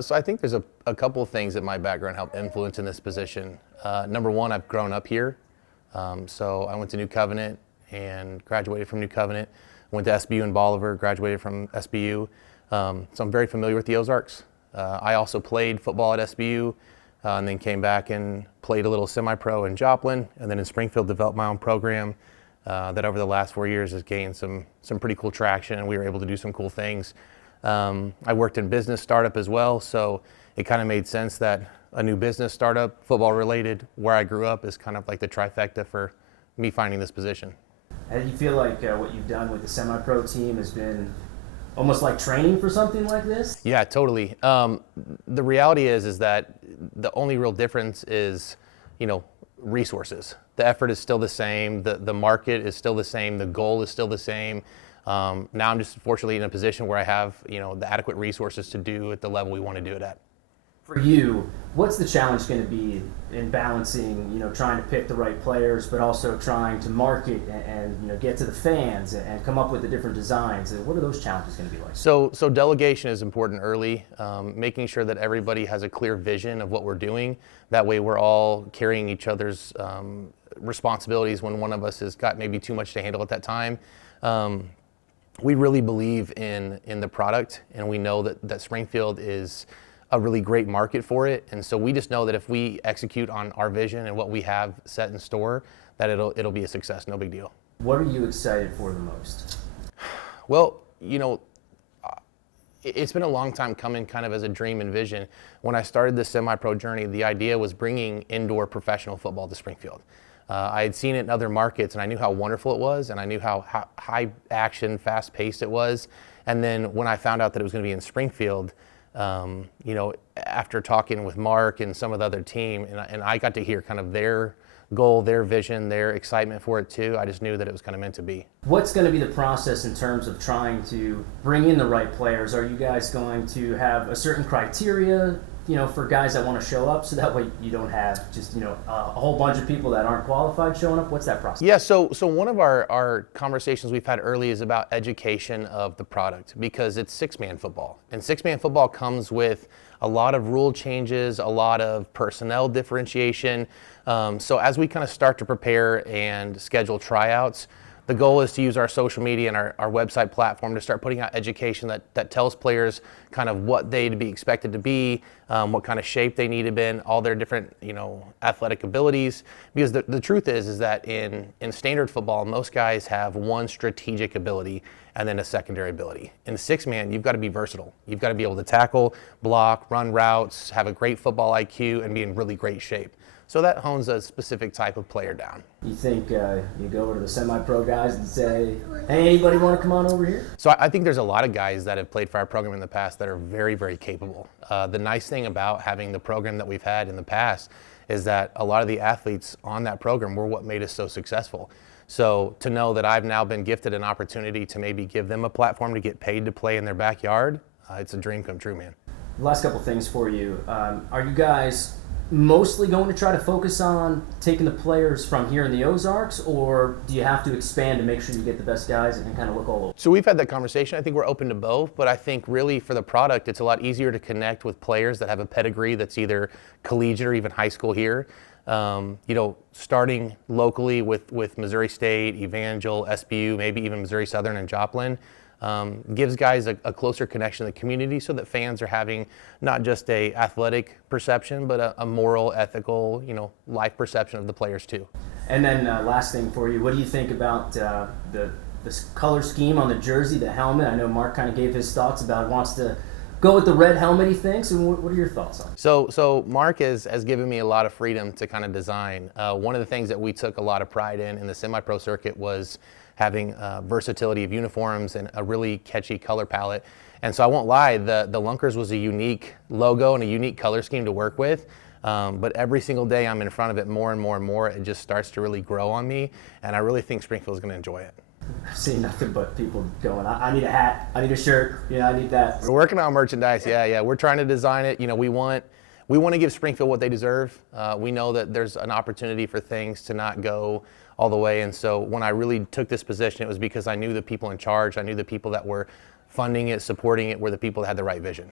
So I think there's a couple of things that my background helped influence in this position. Number one, I've grown up here. So I went to New Covenant and graduated from New Covenant. Went to SBU in Bolivar, graduated from SBU. So I'm very familiar with the Ozarks. I also played football at SBU and then came back and played a little semi-pro in Joplin, and then in Springfield developed my own program that over the last 4 years has gained some pretty cool traction, and we were able to do some cool things. I worked in business startup as well, so it kind of made sense that a new business startup, football related, where I grew up is kind of like the trifecta for me finding this position. And you feel like what you've done with the semi-pro team has been almost like training for something like this? Yeah, totally. The reality is that the only real difference is, resources. The effort is still the same. The market is still the same. The goal is still the same. Now I'm just fortunately in a position where I have, the adequate resources to do at the level we want to do it at. For you, what's the challenge going to be in balancing, trying to pick the right players, but also trying to market and get to the fans and come up with the different designs? What are those challenges going to be like? So delegation is important early, making sure that everybody has a clear vision of what we're doing. That way we're all carrying each other's responsibilities when one of us has got maybe too much to handle at that time. We really believe in the product, and we know that Springfield is a really great market for it, and so we just know that if we execute on our vision and what we have set in store, that it'll be a success, no big deal. What are you excited for the most? Well, it's been a long time coming, kind of as a dream and vision. When I started this semi-pro journey, the idea was bringing indoor professional football to Springfield. I had seen it in other markets, and I knew how wonderful it was, and I knew how high action, fast paced it was. And then when I found out that it was going to be in Springfield, after talking with Mark and some of the other team, and I got to hear kind of their goal, their vision, their excitement for it too, I just knew that it was kind of meant to be. What's going to be the process in terms of trying to bring in the right players? Are you guys going to have a certain criteria, for guys that want to show up, so that way you don't have just, a whole bunch of people that aren't qualified showing up? What's that process? Yeah, so one of our conversations we've had early is about education of the product, because it's six-man football. And six-man football comes with a lot of rule changes, a lot of personnel differentiation. So as we kind of start to prepare and schedule tryouts, the goal is to use our social media and our website platform to start putting out education that tells players kind of what they'd be expected to be, what kind of shape they need to be in, all their different, athletic abilities. Because the truth is that in standard football, most guys have one strategic ability and then a secondary ability. In six-man, you've got to be versatile. You've got to be able to tackle, block, run routes, have a great football IQ, and be in really great shape. So that hones a specific type of player down. You think you go over to the semi-pro guys and say, hey, anybody want to come on over here? So I think there's a lot of guys that have played for our program in the past that are very, very capable. The nice thing about having the program that we've had in the past is that a lot of the athletes on that program were what made us so successful. So to know that I've now been gifted an opportunity to maybe give them a platform to get paid to play in their backyard, it's a dream come true, man. Last couple things for you. Are you guys mostly going to try to focus on taking the players from here in the Ozarks, or do you have to expand to make sure you get the best guys and kind of look all over? So we've had that conversation. I think we're open to both, but I think really for the product, it's a lot easier to connect with players that have a pedigree that's either collegiate or even high school here. Starting locally with Missouri State, Evangel, SBU, maybe even Missouri Southern and Joplin, gives guys a closer connection to the community, so that fans are having not just a athletic perception, but a moral, ethical, life perception of the players too. And then last thing for you, what do you think about the color scheme on the jersey, the helmet? I know Mark kind of gave his thoughts about wants to go with the red helmet, he thinks, and what are your thoughts on it? So Mark has given me a lot of freedom to kind of design. One of the things that we took a lot of pride in the semi-pro circuit was having versatility of uniforms and a really catchy color palette. And so I won't lie, the Lunkers was a unique logo and a unique color scheme to work with. But every single day I'm in front of it more and more and more, it just starts to really grow on me. And I really think Springfield's going to enjoy it. I've seen nothing but people going, I need a hat, I need a shirt, I need that. We're working on merchandise, yeah. We're trying to design it. We want to give Springfield what they deserve. We know that there's an opportunity for things to not go all the way, and so when I really took this position, it was because I knew the people in charge, I knew the people that were funding it, supporting it, were the people that had the right vision.